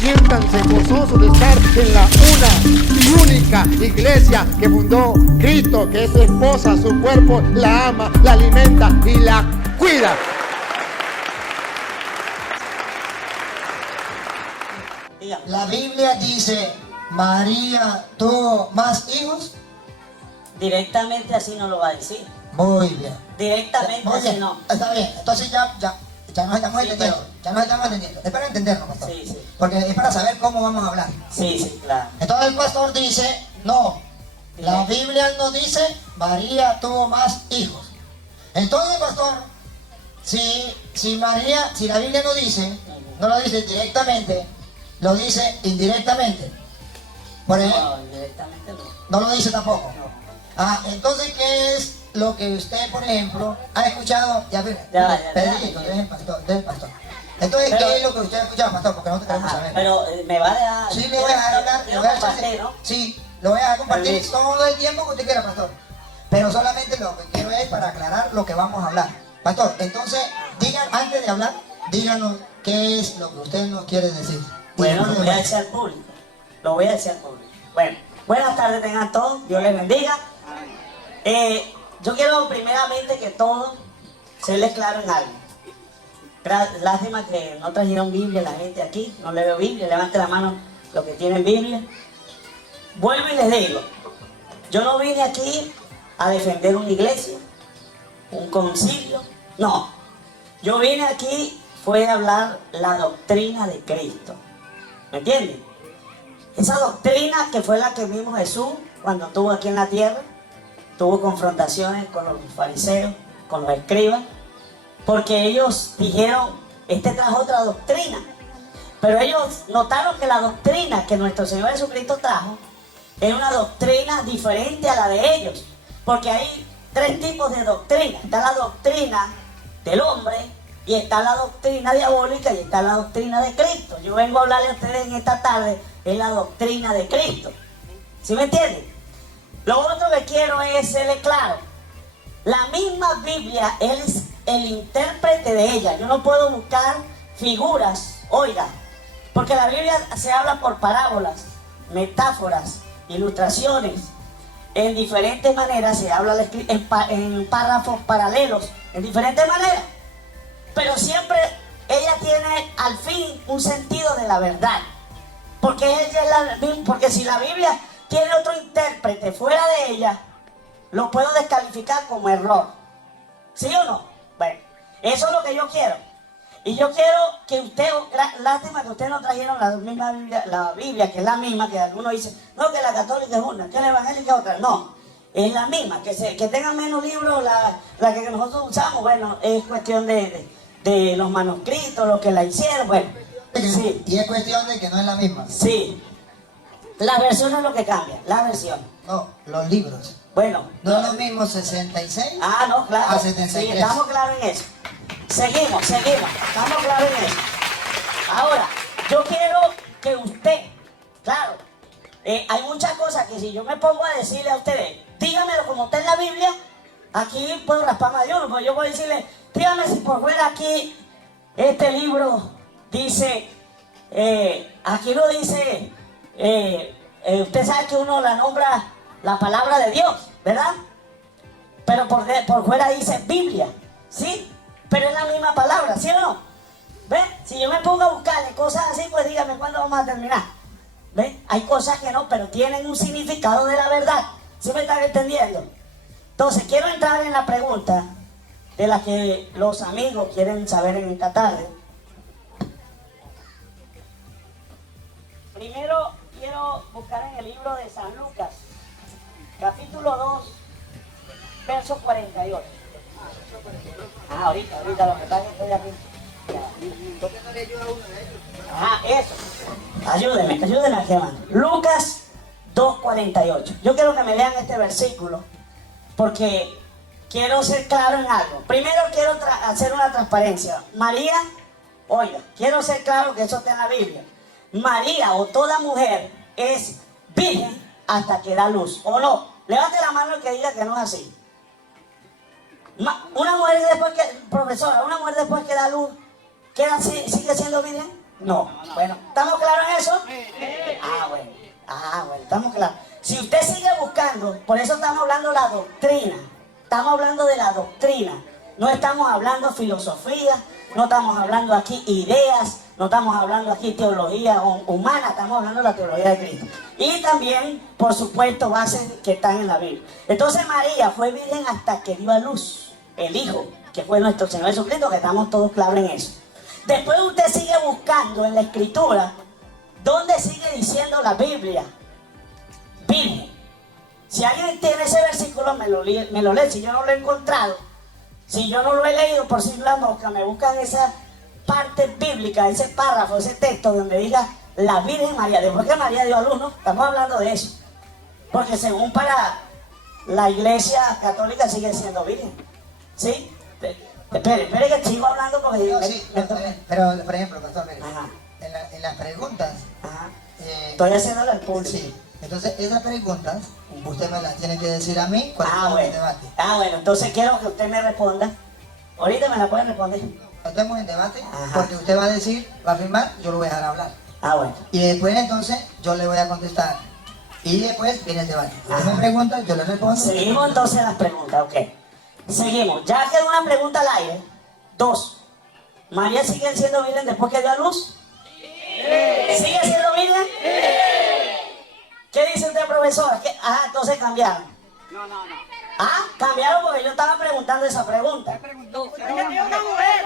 Siéntanse gozosos de estar en la una y única iglesia que fundó Cristo, que es su esposa, su cuerpo, la ama, la alimenta y la cuida. La Biblia dice, María tuvo más hijos. Directamente así no lo va a decir. Muy bien. Directamente Muy así bien. no. Está bien, entonces ya nos estamos entendiendo. Pero... ya nos estamos entendiendo. Es para entendernos, pastor. Sí, sí. Porque es para saber cómo vamos a hablar. Sí, sí, claro. Entonces el pastor dice, no, la Biblia no dice, María tuvo más hijos. Entonces, pastor, si la Biblia no dice, no lo dice directamente, lo dice indirectamente. Por ejemplo, No, directamente no. no lo dice tampoco. No. Ah, entonces, ¿qué es lo que usted, por ejemplo, ha escuchado? Ya, Pedrito, deje el pastor. Entonces, Pero, ¿qué es lo que usted ha escuchado, pastor? Porque no te queremos saber. Pero me va a dejar... Sí, le voy a dejar hablar. Le voy a dejar, ¿no? sí, lo voy a dejar compartir Permiso. todo el tiempo que usted quiera, pastor. Pero solamente lo que quiero es para aclarar lo que vamos a hablar. Pastor, entonces, antes de hablar, díganos qué es lo que usted nos quiere decir. Bueno, lo voy a decir al público. Lo voy a decir al público. Bueno, buenas tardes tengan todos. Dios les bendiga. Yo quiero primeramente que todos serles claro en algo. Lástima que no trajeron Biblia la gente aquí. No le veo Biblia. Levante la mano los que tienen Biblia. Vuelvo y les digo. Yo no vine aquí a defender una iglesia, un concilio. No. Yo vine aquí fue a hablar la doctrina de Cristo. ¿Me entienden? Esa doctrina que fue la que vimos Jesús cuando estuvo aquí en la tierra, tuvo confrontaciones con los fariseos, con los escribas, porque ellos dijeron, este trajo otra doctrina. Pero ellos notaron que la doctrina que nuestro Señor Jesucristo trajo es una doctrina diferente a la de ellos. Porque hay tres tipos de doctrina. Está la doctrina del hombre, y está la doctrina diabólica, y está la doctrina de Cristo. Yo vengo a hablarle a ustedes en esta tarde, es la doctrina de Cristo. ¿Sí me entienden? Lo otro que quiero es serle claro. La misma Biblia, Él es el intérprete de ella. Yo no puedo buscar figuras, oiga, porque la Biblia se habla por parábolas, metáforas, ilustraciones. En diferentes maneras se habla en párrafos paralelos, en diferentes maneras. Pero siempre ella tiene al fin un sentido de la verdad. Porque porque si la Biblia tiene otro intérprete fuera de ella, lo puedo descalificar como error. ¿Sí o no? Bueno, eso es lo que yo quiero. Y yo quiero que usted, lástima que ustedes no trajeron la misma Biblia, la Biblia, que es la misma, que algunos dicen, no, que la católica es una, que la evangélica es otra. No, es la misma. Que tengan menos libros, la que nosotros usamos, bueno, es cuestión de los manuscritos, los que la hicieron, bueno. Sí. Y es cuestión de que no es la misma. Sí. La versión es lo que cambia, la versión. No, los libros. Bueno. No es lo mismo 66 no, claro. a 73. Sí, estamos claros en eso. Seguimos. Estamos claros en eso. Ahora, yo quiero que usted, claro, hay muchas cosas que si yo me pongo a decirle a ustedes, dígamelo como está en la Biblia, aquí puedo rasparme a Dios, porque yo voy a decirle, dígame si por fuera aquí este libro dice, aquí lo dice, usted sabe que uno la nombra la palabra de Dios, ¿verdad? Pero por fuera dice Biblia, ¿sí? Pero es la misma palabra, ¿sí o no? ¿Ven? Si yo me pongo a buscarle cosas así, pues dígame cuándo vamos a terminar. ¿Ven? Hay cosas que no, pero tienen un significado de la verdad. ¿Sí me están entendiendo? Entonces, quiero entrar en la pregunta de la que los amigos quieren saber en esta tarde. Primero, quiero buscar en el libro de San Lucas, capítulo 2, verso 48. Ahorita, lo que pasa es que estoy aquí. Eso. Ayúdenme aquí, hermano. Lucas 2:48. Yo quiero que me lean este versículo porque quiero ser claro en algo. Primero quiero hacer una transparencia. María, oiga, quiero ser claro que eso está en la Biblia. María o toda mujer es virgen hasta que da luz, ¿o no? Levante la mano el que diga que no es así. Una mujer después que, profesora, una mujer después que da luz, ¿sigue siendo virgen? No. Bueno, ¿estamos claros en eso? bueno, estamos claros. Si usted sigue buscando, por eso estamos hablando de la doctrina. Estamos hablando de la doctrina. No estamos hablando filosofía, no estamos hablando aquí ideas, no estamos hablando aquí teología humana, estamos hablando de la teología de Cristo. Y también, por supuesto, bases que están en la Biblia. Entonces María fue virgen hasta que dio a luz el Hijo, que fue nuestro Señor Jesucristo, que estamos todos claros en eso. Después usted sigue buscando en la Escritura, ¿dónde sigue diciendo la Biblia? Virgen. Si alguien tiene ese versículo, me lo lee. Si yo no lo he encontrado, si yo no lo he leído por si la mosca, me buscan esa parte bíblica, ese párrafo, ese texto donde diga la Virgen María. Después que María dio a luz, ¿no? Estamos hablando de eso. Porque según para la Iglesia Católica sigue siendo virgen. ¿Sí? Espere que sigo hablando porque... No, sí, pero por ejemplo, pastor, mire, en las preguntas... estoy haciéndole el punto. Sí. Entonces, esas preguntas, usted me las tiene que decir a mí cuando estemos en debate. Bueno, entonces quiero que usted me responda. Ahorita me la puede responder. Estamos en debate, porque usted va a decir, va a afirmar, yo lo voy a dejar hablar. Bueno. Y después entonces, yo le voy a contestar. Y después viene el debate. Usted me pregunta, yo le respondo. Seguimos entonces las preguntas, ok. Seguimos. Ya quedó una pregunta al aire. 2. ¿María sigue siendo virgen después que dio a luz? ¿Sigue siendo virgen? ¿Qué dice usted, profesora? Entonces cambiaron. No. Cambiaron porque yo estaba preguntando esa pregunta. Una mujer.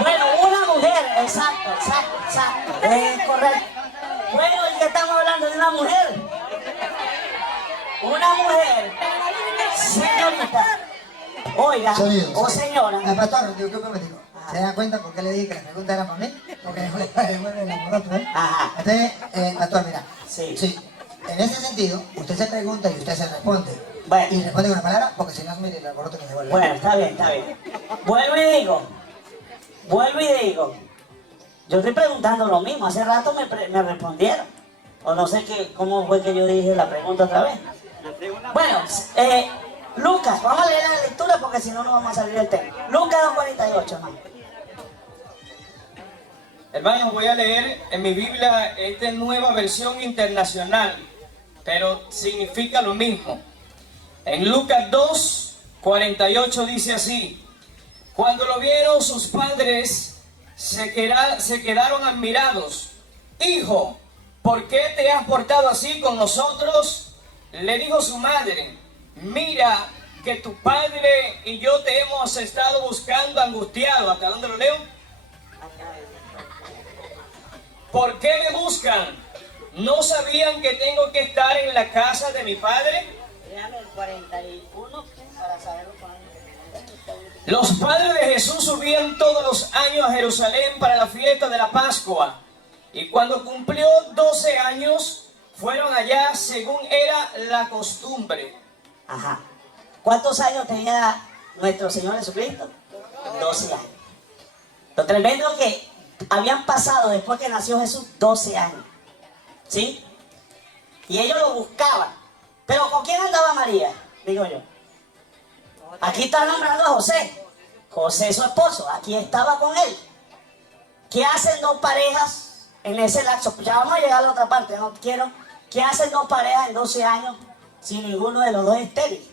Bueno, una mujer, exacto. Correcto. Bueno, ¿y qué estamos hablando de una mujer? Una mujer, señorita. Oiga, o señora. Pastor, disculpe un momentico. ¿Se da cuenta por qué le dije que la pregunta era para mí? Porque después la otro, ¿eh? Entonces, pastor, mira. Sí. En ese sentido, usted se pregunta y usted se responde. Bueno. Y responde con una palabra, porque si no, mire el alboroto que se vuelve. Bueno, está bien. Vuelvo y digo. Yo estoy preguntando lo mismo. Hace rato me respondieron. O no sé cómo fue que yo dije la pregunta otra vez. Bueno, Lucas, vamos a leer la lectura porque si no, no vamos a salir del tema. Lucas 2:48, hermano. Hermanos, voy a leer en mi Biblia esta nueva versión internacional, pero significa lo mismo. En Lucas 2:48 dice así: cuando lo vieron sus padres, se quedaron admirados. Hijo, ¿por qué te has portado así con nosotros? Le dijo su madre: mira que tu padre y yo te hemos estado buscando angustiados. ¿Hasta dónde lo leo? ¿Por qué me buscan? ¿No sabían que tengo que estar en la casa de mi padre? Déjame el 41 para saberlo. Los padres de Jesús subían todos los años a Jerusalén para la fiesta de la Pascua. Y cuando cumplió 12 años, fueron allá según era la costumbre. ¿Cuántos años tenía nuestro Señor Jesucristo? 12 años. Lo tremendo es que habían pasado después que nació Jesús 12 años. ¿Sí? Y ellos lo buscaban. Pero ¿con quién andaba María? Digo yo. Aquí está nombrando a José. José su esposo. Aquí estaba con él. ¿Qué hacen dos parejas en ese lapso? Ya vamos a llegar a la otra parte. No quiero. ¿Qué hacen dos parejas en 12 años si ninguno de los dos es estéril?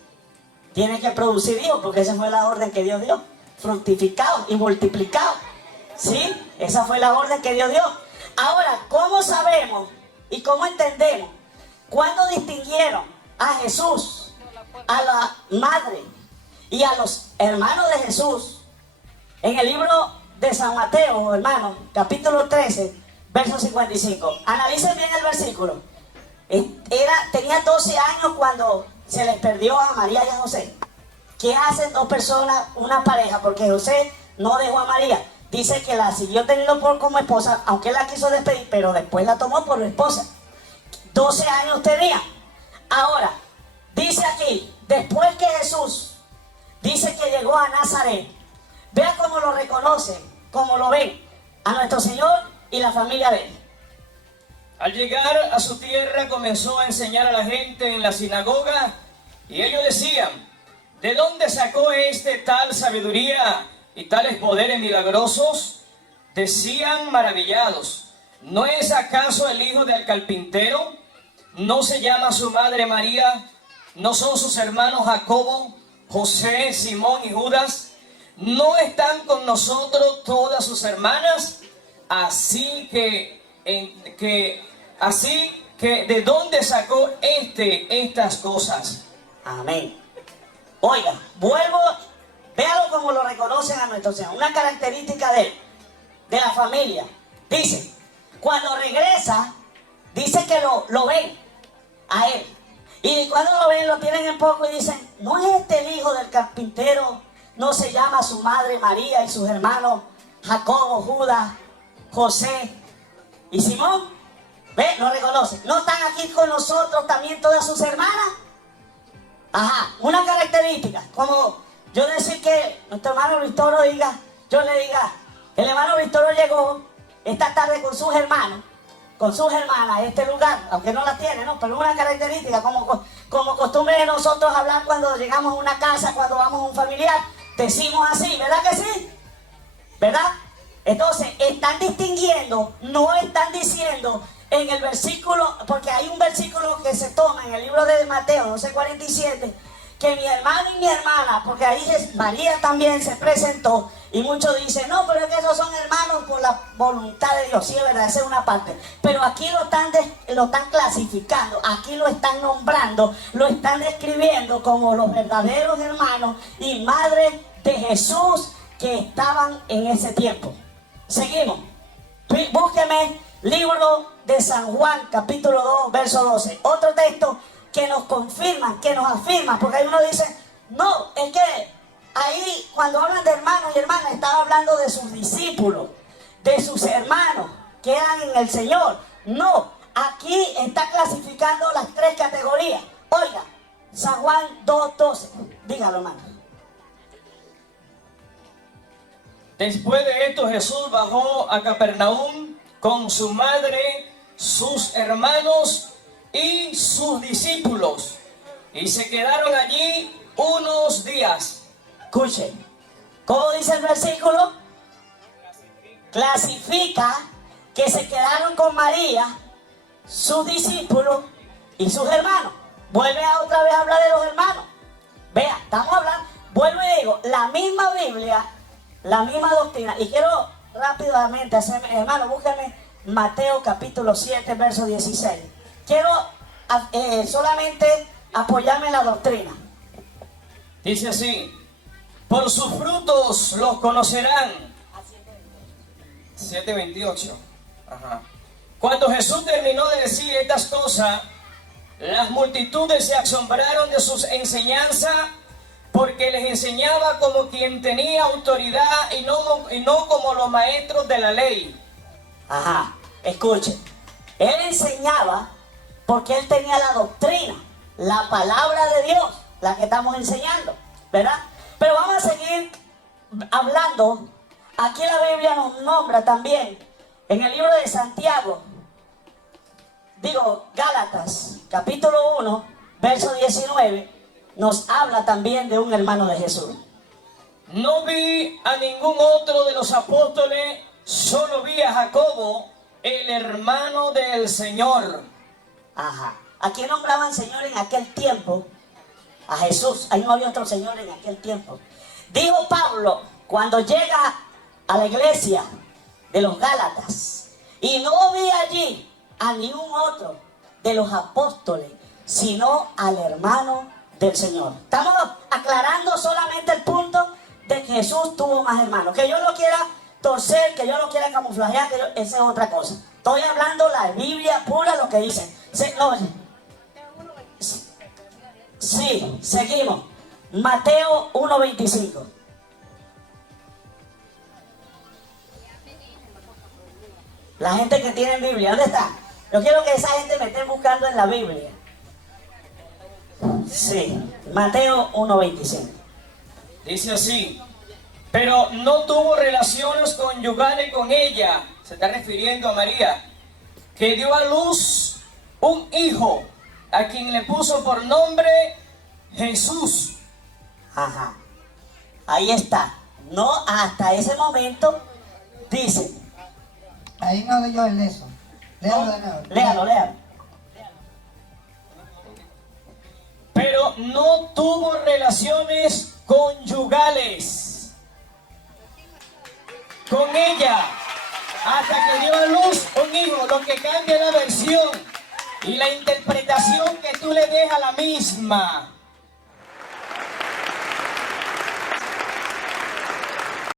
Tienen que producir hijos porque esa fue la orden que Dios dio. Fructificados y multiplicados. ¿Sí? Esa fue la orden que Dios dio. Ahora, ¿cómo sabemos y cómo entendemos? ¿Cuándo distinguieron a Jesús, a la madre y a los hermanos de Jesús? En el libro de San Mateo, hermano, capítulo 13, verso 55. Analicen bien el versículo. Tenía 12 años cuando se les perdió a María y a José. ¿Qué hacen dos personas, una pareja? Porque José no dejó a María. Dice que la siguió teniendo como esposa, aunque él la quiso despedir, pero después la tomó por esposa. 12 años tenía. Ahora, dice aquí, después que Jesús dice que llegó a Nazaret, vea cómo lo reconocen, cómo lo ven a nuestro Señor y la familia de él. Al llegar a su tierra comenzó a enseñar a la gente en la sinagoga y ellos decían: ¿de dónde sacó tal sabiduría y tales poderes milagrosos? decían maravillados: ¿no es acaso el hijo del carpintero? ¿No se llama su madre María? ¿No son sus hermanos Jacobo, José, Simón y Judas? ¿No están con nosotros todas sus hermanas? Así que ¿de dónde sacó estas cosas? Amén. Oiga, vuelvo, véalo como lo reconocen a nuestro Señor. Una característica de la familia. Dice, cuando regresa, dice que lo ven a él. Y cuando lo ven, lo tienen en poco y dicen, ¿no es este el hijo del carpintero? ¿No se llama su madre María y sus hermanos Jacobo, Judas, José y Simón? ¿Ve? Lo reconocen. ¿No están aquí con nosotros también todas sus hermanas? Ajá, una característica, como yo decir que nuestro hermano Víctor diga, yo le diga, el hermano Víctor llegó esta tarde con sus hermanos, con sus hermanas a este lugar, aunque no la tiene, ¿no? Pero una característica, como costumbre de nosotros hablar cuando llegamos a una casa, cuando vamos a un familiar, decimos así, ¿verdad que sí? ¿Verdad? Entonces, están distinguiendo, no están diciendo en el versículo, porque hay un versículo que se toma en el libro de Mateo 12:47, que mi hermano y mi hermana, porque ahí María también se presentó, y muchos dicen, no, pero es que esos son hermanos por la voluntad de Dios. Sí, es verdad, esa es una parte, pero aquí lo están clasificando, aquí lo están nombrando, lo están describiendo como los verdaderos hermanos y madres de Jesús que estaban en ese tiempo. Seguimos, búsqueme libro de San Juan, capítulo 2, verso 12. Otro texto que nos confirma, que nos afirma, porque hay uno dice, no, es que ahí cuando hablan de hermanos y hermanas, estaba hablando de sus discípulos, de sus hermanos que eran en el Señor. No, aquí está clasificando las tres categorías. Oiga, San Juan 2:12, dígalo, hermano. Después de esto, Jesús bajó a Capernaum con su madre, sus hermanos y sus discípulos, y se quedaron allí unos días. Escuchen, ¿cómo dice el versículo? Clasifica que se quedaron con María, sus discípulos y sus hermanos. Vuelve a otra vez a hablar de los hermanos. Vea, estamos hablando, vuelvo y digo, la misma Biblia, la misma doctrina. Y quiero rápidamente hacerme, hermano, búsqueme Mateo capítulo 7, verso 16. Quiero solamente apoyarme en la doctrina. Dice así: por sus frutos los conocerán. 7:28. Ajá. Cuando Jesús terminó de decir estas cosas, las multitudes se asombraron de sus enseñanzas, porque les enseñaba como quien tenía autoridad y no como los maestros de la ley. Ajá, escuchen. Él enseñaba porque él tenía la doctrina, la palabra de Dios, la que estamos enseñando, ¿verdad? Pero vamos a seguir hablando. Aquí la Biblia nos nombra también, en el libro de Santiago, Gálatas, capítulo 1, verso 19, nos habla también de un hermano de Jesús. No vi a ningún otro de los apóstoles, solo vi a Jacobo, el hermano del Señor. Ajá. ¿A quién nombraban Señor en aquel tiempo? A Jesús. Ahí no había otro Señor en aquel tiempo. Dijo Pablo cuando llega a la iglesia de los Gálatas, y no vi allí a ningún otro de los apóstoles, sino al hermano del Señor. Estamos aclarando solamente el punto de que Jesús tuvo más hermanos. Que yo lo quiera torcer, que yo lo quiera camuflajear, esa es otra cosa. Estoy hablando la Biblia pura, lo que dice. Sí, seguimos. Mateo 1:25. La gente que tiene Biblia, ¿dónde está? Yo quiero que esa gente me esté buscando en la Biblia. Sí, Mateo 1:25. Dice así: pero no tuvo relaciones conyugales con ella. Se está refiriendo a María, que dio a luz un hijo, a quien le puso por nombre Jesús. Ajá, ahí está. No, hasta ese momento dice Ahí no leyó el eso. Léalo de nuevo. Léalo. Pero no tuvo relaciones conyugales con ella hasta que dio a luz un hijo, lo que cambia la versión y la interpretación que tú le des a la misma.